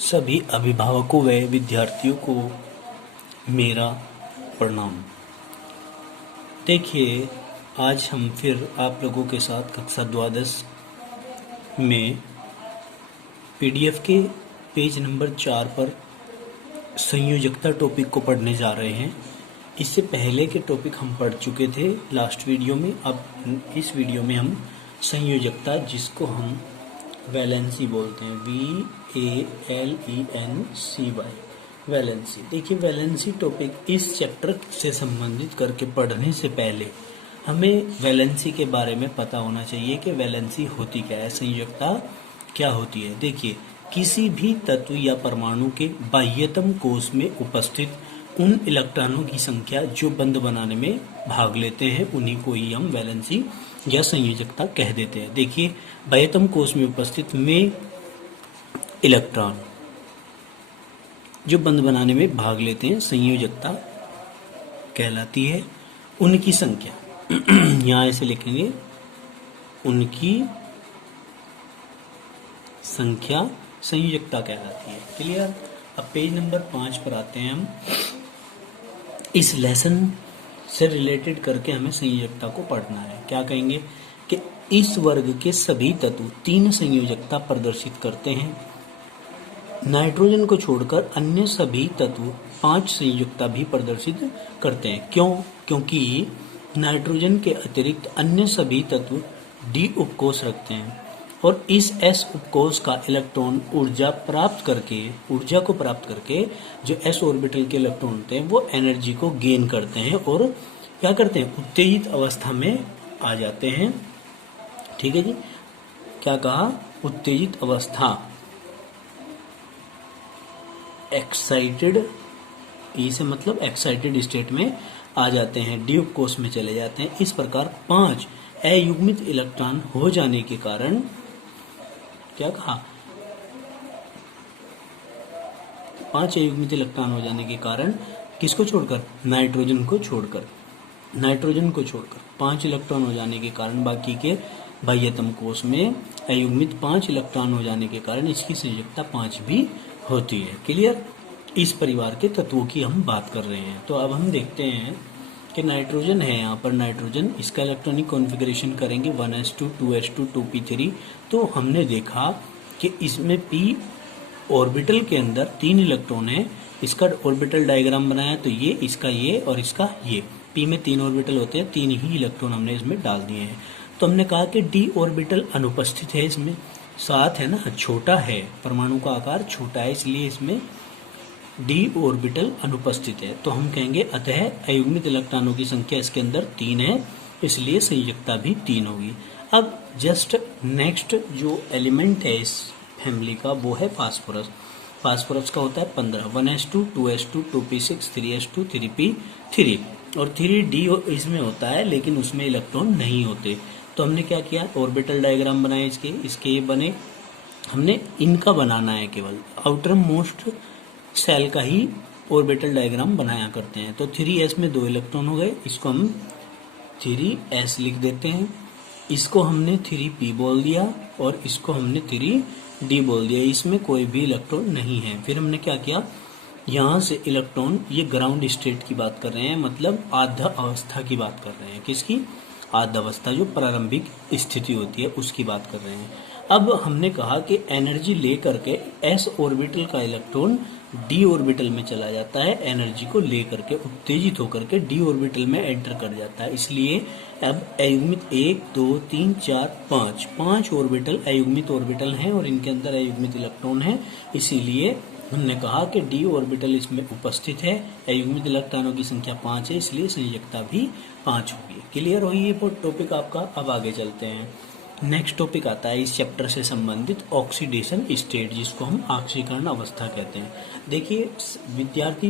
सभी अभिभावकों व विद्यार्थियों को मेरा प्रणाम। देखिए, आज हम फिर आप लोगों के साथ कक्षा द्वादश में पीडीएफ के पेज नंबर 4 पर संयोजकता टॉपिक को पढ़ने जा रहे हैं। इससे पहले के टॉपिक हम पढ़ चुके थे लास्ट वीडियो में। अब इस वीडियो में हम संयोजकता, जिसको हम वैलेंसी बोलते हैं, VALENCY, वैलेंसी। देखिए, वैलेंसी टॉपिक इस चैप्टर से संबंधित करके पढ़ने से पहले हमें वैलेंसी के बारे में पता होना चाहिए कि वैलेंसी होती क्या है, संयोजकता क्या होती है। देखिए, किसी भी तत्व या परमाणु के बाह्यतम कोश में उपस्थित उन इलेक्ट्रॉनों की संख्या जो बंध बनाने में भाग लेते हैं, उन्हीं को ही हम वैलेंसी या संयोजकता कह देते हैं। देखिए, बाह्यतम कोश में उपस्थित में इलेक्ट्रॉन जो बंध बनाने में भाग लेते हैं, संयोजकता कहलाती है। उनकी संख्या यहाँ ऐसे लिखेंगे, उनकी संख्या संयोजकता कहलाती है। क्लियर। अब पेज नंबर 5 पर आते हैं हम। इस लेसन से रिलेटेड करके हमें संयोजकता को पढ़ना है। क्या कहेंगे कि इस वर्ग के सभी तत्व 3 संयोजकता प्रदर्शित करते हैं। नाइट्रोजन को छोड़कर अन्य सभी तत्व 5 संयोजकता भी प्रदर्शित करते हैं। क्यों? क्योंकि नाइट्रोजन के अतिरिक्त अन्य सभी तत्व डी उपकोष रखते हैं और इस एस उपकोष का इलेक्ट्रॉन ऊर्जा को प्राप्त करके जो एस ऑर्बिटल के इलेक्ट्रॉन होते हैं वो एनर्जी को गेन करते हैं और क्या करते हैं, उत्तेजित अवस्था में आ जाते हैं। ठीक है जी, क्या कहा? उत्तेजित अवस्था, एक्साइटेड, ई से मतलब एक्साइटेड स्टेट में आ जाते हैं, डी उपकोष में चले जाते हैं। इस प्रकार 5 अयुग्मित इलेक्ट्रॉन हो जाने के कारण, क्या कहा, 5 अयुग्मित इलेक्ट्रॉन हो जाने के कारण किसको छोड़कर? नाइट्रोजन को छोड़कर 5 इलेक्ट्रॉन हो जाने के कारण, बाकी के बाह्यतम कोश में अयुग्मित 5 इलेक्ट्रॉन हो जाने के कारण इसकी संयोजकता 5 भी होती है। क्लियर। इस परिवार के तत्वों की हम बात कर रहे हैं। तो अब हम देखते हैं कि नाइट्रोजन है, यहाँ पर नाइट्रोजन, इसका इलेक्ट्रॉनिक कॉन्फ़िगरेशन करेंगे 1s2 2s2 2p3। तो हमने देखा कि इसमें p ऑर्बिटल के अंदर 3 इलेक्ट्रॉन है। इसका ऑर्बिटल डायग्राम बनाया तो ये, इसका ये और इसका ये। p में 3 ऑर्बिटल होते हैं, 3 ही इलेक्ट्रॉन हमने इसमें डाल दिए हैं। तो हमने कहा कि d ऑर्बिटल अनुपस्थित है, इसमें 7 है ना, छोटा है, परमाणु का आकार छोटा है, इसलिए इसमें d ऑर्बिटल अनुपस्थित है। तो हम कहेंगे अतः अयुग्मित इलेक्ट्रॉनों की संख्या इसके अंदर 3 है, इसलिए संयोजकता भी 3 होगी। अब जस्ट नेक्स्ट जो एलिमेंट है इस फैमिली का वो है फास्फोरस। फास्फोरस का होता है 15, 1s2 2s2 2p6 3s2 3p3 और 3d इसमें होता है, लेकिन उसमें इलेक्ट्रॉन नहीं होते। तो हमने क्या किया, ऑर्बिटल डायग्राम बनाए इसके ये बने। हमने इनका बनाना है, केवल आउटर मोस्ट सेल का ही ऑर्बिटल डायग्राम बनाया करते हैं। तो 3s में 2 इलेक्ट्रॉन हो गए, इसको हम 3s लिख देते हैं। इसको हमने 3p बोल दिया और इसको हमने 3d बोल दिया। इसमें कोई भी इलेक्ट्रॉन नहीं है। फिर हमने क्या किया, यहाँ से इलेक्ट्रॉन, ये ग्राउंड स्टेट की बात कर रहे हैं, मतलब आधा अवस्था की बात कर रहे हैं। किसकी? आधा अवस्था, जो प्रारंभिक स्थिति होती है उसकी बात कर रहे हैं। अब हमने कहा कि एनर्जी ले करके एस ऑर्बिटल का इलेक्ट्रॉन डी ऑर्बिटल में चला जाता है, एनर्जी को ले करके उत्तेजित होकर के डी ऑर्बिटल में एंटर कर जाता है। इसलिए अब अयुग्मित 1 2 3 4 5 ऑर्बिटल अयुग्मित ऑर्बिटल हैं और इनके अंदर अयुग्मित इलेक्ट्रॉन है। इसीलिए हमने कहा कि डी ऑर्बिटल इसमें उपस्थित है, अयुग्मित इलेक्ट्रॉनों की संख्या 5 है, इसलिए संयोजकता भी 5 होगी। क्लियर हुई ये टॉपिक आपका। अब आगे चलते हैं। नेक्स्ट टॉपिक आता है इस चैप्टर से संबंधित ऑक्सीडेशन स्टेट, जिसको हम ऑक्सीकरण अवस्था कहते हैं। देखिए, विद्यार्थी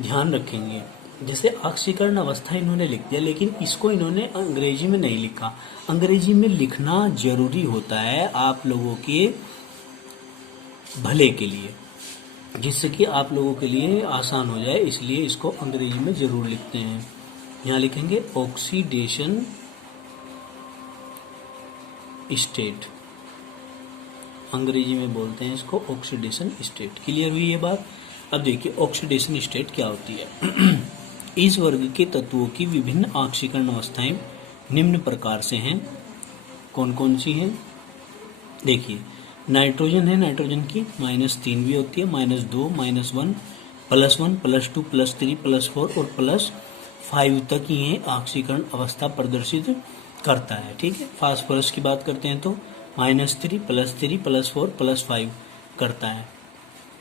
ध्यान रखेंगे, जैसे ऑक्सीकरण अवस्था इन्होंने लिख दिया, लेकिन इसको इन्होंने अंग्रेजी में नहीं लिखा। अंग्रेजी में लिखना जरूरी होता है आप लोगों के भले के लिए, जिससे कि आप लोगों के लिए आसान हो जाए, इसलिए इसको अंग्रेजी में जरूर लिखते हैं। यहाँ लिखेंगे ऑक्सीडेशन स्टेट। अंग्रेजी में बोलते हैं इसको ऑक्सीडेशन स्टेट। क्लियर हुई ये बात। अब देखिए ऑक्सीडेशन स्टेट क्या होती है। इस वर्ग के तत्वों की विभिन्न ऑक्सीकरण अवस्थाएं निम्न प्रकार से हैं। कौन कौन सी हैं? देखिए नाइट्रोजन है, नाइट्रोजन की -3 भी होती है, -2, -1, +1, +2, +3, +4 और +5 तक ये ऑक्सीकरण अवस्था प्रदर्शित करता है। ठीक है। फास्फोरस की बात करते हैं तो -3, +3, +4, +5 करता है।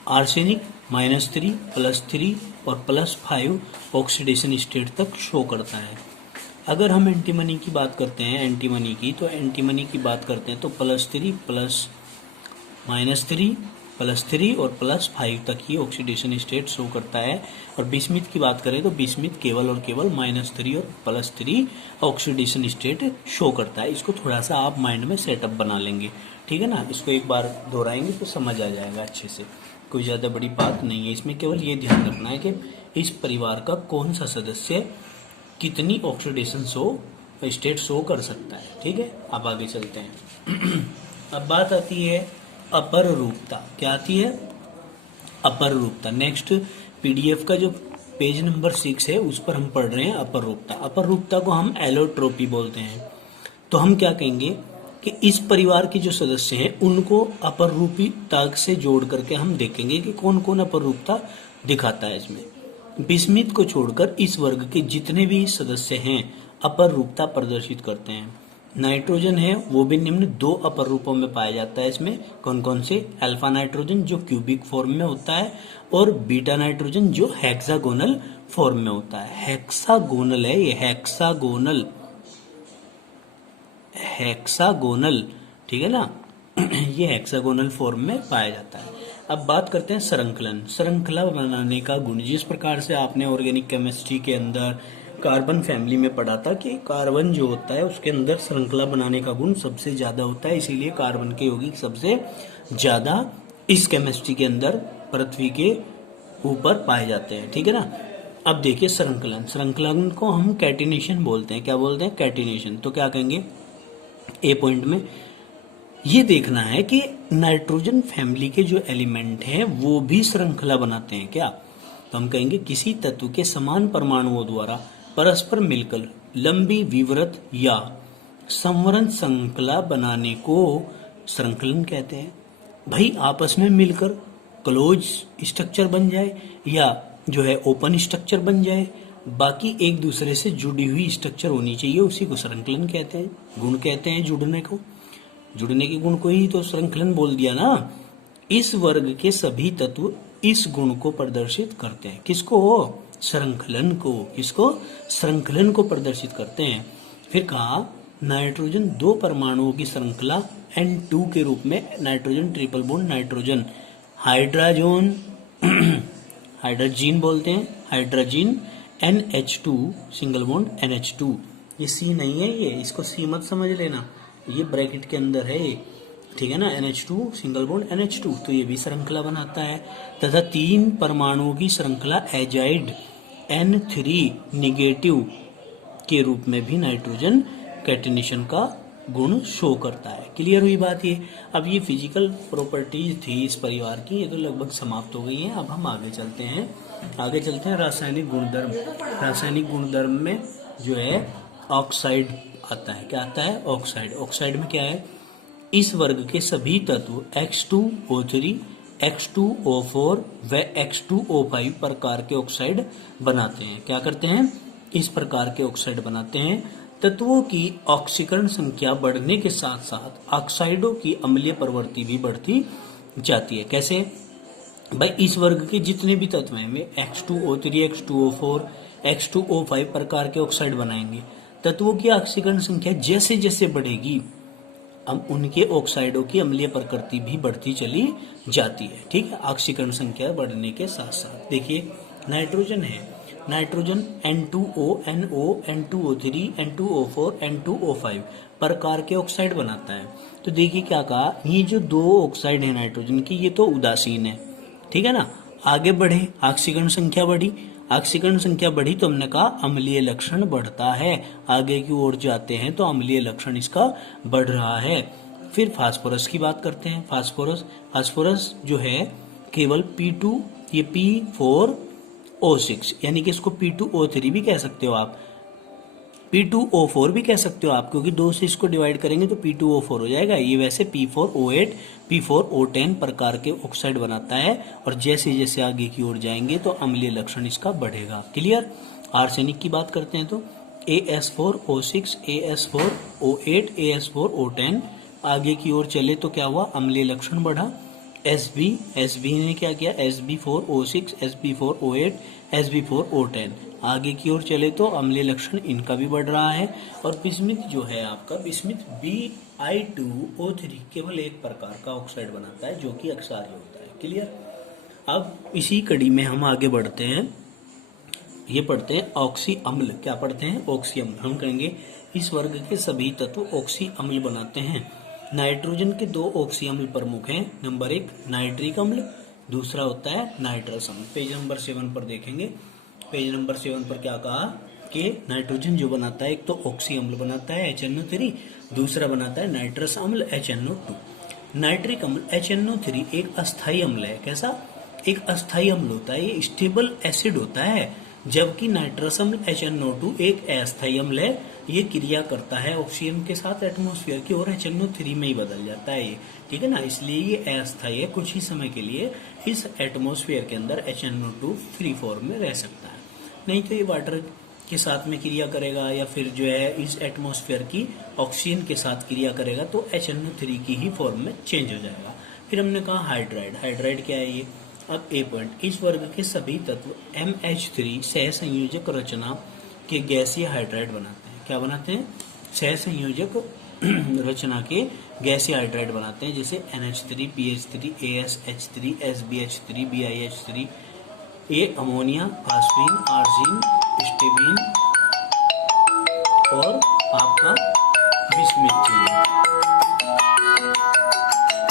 आर्सेनिक -3, +3 और +5 ऑक्सीडेशन स्टेट तक शो करता है। अगर हम एंटीमनी की बात करते हैं, एंटीमनी की बात करते हैं तो +3, -3 और +5 तक ही ऑक्सीडेशन स्टेट शो करता है। और बिस्मिथ की बात करें तो बिस्मिथ केवल और केवल -3 और +3 ऑक्सीडेशन स्टेट शो करता है। इसको थोड़ा सा आप माइंड में सेटअप बना लेंगे, ठीक है ना। इसको एक बार दोहराएंगे तो समझ आ जाएगा अच्छे से, कोई ज़्यादा बड़ी बात नहीं है इसमें। केवल ये ध्यान रखना है कि इस परिवार का कौन सा सदस्य कितनी ऑक्सीडेशन स्टेट शो कर सकता है। ठीक है। अब आगे चलते हैं। अब बात आती है अपर रूपता। क्या आती है? अपर रूपता। नेक्स्ट पीडीएफ का जो पेज नंबर 6 है उस पर हम पढ़ रहे हैं अपर रूपता। अपर रूपता को हम एलोट्रोपी बोलते हैं। तो हम क्या कहेंगे कि इस परिवार के जो सदस्य हैं उनको अपर रूपता से जोड़ करके हम देखेंगे कि कौन कौन अपर रूपता दिखाता है इसमें। बिस्मिथ को छोड़कर इस वर्ग के जितने भी सदस्य हैं अपर रूपता प्रदर्शित करते हैं। नाइट्रोजन है वो भी निम्न 2 अपर रूपों में पाया जाता है। इसमें कौन कौन से? अल्फा नाइट्रोजन जो क्यूबिक फॉर्म में होता है और बीटा नाइट्रोजन जो हेक्सागोनल फॉर्म में होता है। हेक्सागोनल है ये, हेक्सागोनल, ठीक है ना। ये हेक्सागोनल फॉर्म में पाया जाता है। अब बात करते हैं संरक्षण। श्रृंखला बनाने का गुण, जिस प्रकार से आपने ऑर्गेनिक केमिस्ट्री के अंदर कार्बन फैमिली में पढ़ा था कि कार्बन जो होता है उसके अंदर श्रृंखला बनाने का गुण सबसे ज्यादा होता है, इसीलिए कार्बन के यौगिक सबसे ज्यादा इस केमिस्ट्री के अंदर पृथ्वी के ऊपर पाए जाते हैं। ठीक है ना। अब देखिए श्रृंखलन को हम कैटिनेशन बोलते हैं। क्या बोलते हैं? कैटिनेशन। तो क्या कहेंगे ए पॉइंट में? ये देखना है कि नाइट्रोजन फैमिली के जो एलिमेंट हैं वो भी श्रृंखला बनाते हैं क्या। तो हम कहेंगे किसी तत्व के समान परमाणुओं द्वारा परस्पर मिलकर लंबी विवृत या संवरण श्रृंखला बनाने को श्रृंखलन कहते हैं। भाई आपस में मिलकर क्लोज स्ट्रक्चर बन जाए या जो है ओपन स्ट्रक्चर बन जाए, बाकी एक दूसरे से जुड़ी हुई स्ट्रक्चर होनी चाहिए, उसी को श्रृंखलन कहते हैं। गुण कहते हैं जुड़ने के गुण को ही तो श्रृंखलन बोल दिया ना। इस वर्ग के सभी तत्व इस गुण को प्रदर्शित करते हैं। किसको? श्रृंखलन को। किसको? श्रृंखलन को प्रदर्शित करते हैं। फिर कहा नाइट्रोजन 2 परमाणुओं की श्रृंखला N2 के रूप में, nitrogen triple bond nitrogen hydrazine बोलते हैं, hydrazine NH2 single bond NH2। ये C नहीं है, ये इसको C मत समझ लेना, ये ब्रैकेट के अंदर है, ठीक है ना। NH2 सिंगल बॉन्ड NH2, तो ये भी श्रृंखला बनाता है। तथा 3 परमाणुओं की श्रृंखला एजाइड N3 निगेटिव के रूप में भी नाइट्रोजन कैटिनेशन का गुण शो करता है। क्लियर हुई बात ये। अब ये फिजिकल प्रॉपर्टीज थी इस परिवार की, ये तो लगभग समाप्त हो गई हैं। अब हम आगे चलते हैं रासायनिक गुणधर्म। रासायनिक गुणधर्म में जो है ऑक्साइड आता है। क्या आता है? ऑक्साइड। ऑक्साइड में क्या है? इस वर्ग के सभी तत्व H2O3, H2O4 व H2O5 प्रकार के ऑक्साइड बनाते हैं। क्या करते हैं? इस प्रकार के ऑक्साइड बनाते हैं। तत्वों की ऑक्सीकरण संख्या बढ़ने के साथ साथ ऑक्साइडों की अम्लीय प्रवृत्ति भी बढ़ती जाती है। कैसे? भाई इस वर्ग के जितने भी तत्व हैं वे H2O3, H2O4, H2O5 प्रकार के ऑक्साइड बनाएंगे। तत्वों की ऑक्सीकरण संख्या जैसे जैसे बढ़ेगी अब उनके ऑक्साइडों की अम्लीय प्रकृति भी बढ़ती चली जाती है। ठीक है। ऑक्सीकरण संख्या बढ़ने के साथ साथ देखिए नाइट्रोजन है, nitrogen N2O, NO, N2O3, N2O4, N2O5 प्रकार के ऑक्साइड बनाता है। तो देखिए क्या कहा, ये जो 2 ऑक्साइड है नाइट्रोजन की, ये तो उदासीन है, ठीक है ना। आगे बढ़े, ऑक्सीकरण संख्या बढ़ी, ऑक्सीकरण संख्या बढ़ी तो हमने कहा अम्लीय लक्षण बढ़ता है। आगे की ओर जाते हैं तो अम्लीय लक्षण इसका बढ़ रहा है। फिर फास्फोरस की बात करते हैं। फास्फोरस जो है केवल P2, ये P4O6 यानी कि इसको P2O3 भी कह सकते हो आप, P2O4 भी कह सकते हो आप, क्योंकि 2 से इसको डिवाइड करेंगे तो P2O4 हो जाएगा। ये वैसे P4O8, P4O10 प्रकार के ऑक्साइड बनाता है और जैसे जैसे आगे की ओर जाएंगे तो अम्लीय लक्षण इसका बढ़ेगा। क्लियर। आर्सेनिक की बात करते हैं तो AS4O6, AS4O8, AS4O10 आगे की ओर चले तो क्या हुआ, अम्लीय लक्षण बढ़ा। SB ने क्या किया, SB4O6, SB4O8, SB4O10 आगे की ओर चले तो अम्लीय लक्षण इनका भी बढ़ रहा है। और बिस्मिथ जो है आपका, बिस्मिथ Bi2O3 केवल एक प्रकार का ऑक्साइड बनाता है जो कि अक्षारीय होता है। क्लियर। अब इसी कड़ी में हम आगे बढ़ते हैं, ये पढ़ते हैं ऑक्सी अम्ल। क्या पढ़ते हैं, ऑक्सी अम्ल। हम कहेंगे इस वर्ग के सभी तत्व ऑक्सी अम्ल बनाते हैं। नाइट्रोजन के 2 ऑक्सी अम्ल प्रमुख हैं। नंबर 1 नाइट्रिक अम्ल, दूसरा होता है नाइट्रस अम्ल। पेज नंबर 7 पर देखेंगे। पेज नंबर 7 पर क्या कहा कि नाइट्रोजन जो बनाता है, एक तो ऑक्सी अम्ल बनाता है HNO3, दूसरा बनाता है नाइट्रस अम्ल HNO2। नाइट्रिक अम्ल HNO3 एक अस्थायी अम्ल है। कैसा, एक अस्थायी अम्ल होता है, ये स्टेबल एसिड होता है, जबकि नाइट्रस अम्ल HNO2 एक अस्थायी अम्ल है। ये क्रिया करता है ऑक्सीजन के साथ एटमॉस्फेयर की और HNO3 में ही बदल जाता है ये, ठीक है ना। इसलिए ये अस्थायी है, कुछ ही समय के लिए इस एटमॉस्फेयर के अंदर HNO2 फ्री फॉर्म में रह सकता है, नहीं तो ये वाटर के साथ में क्रिया करेगा या फिर जो है इस एटमॉस्फेयर की ऑक्सीजन के साथ क्रिया करेगा तो HNO3 की ही फॉर्म में चेंज हो जाएगा। फिर हमने कहा हाइड्राइड क्या है ये। अब ए पॉइंट, इस वर्ग के सभी तत्व MH3 सहसंयोजक रचना के गैसीय हाइड्राइड बनाते हैं। क्या बनाते हैं, सहसंयोजक रचना के गैसीय हाइड्राइड बनाते हैं, जैसे NH3, PH3, ASH3, SBH3, BiH3। ये अमोनिया, फास्फीन, आर्जिन, स्टेबिन,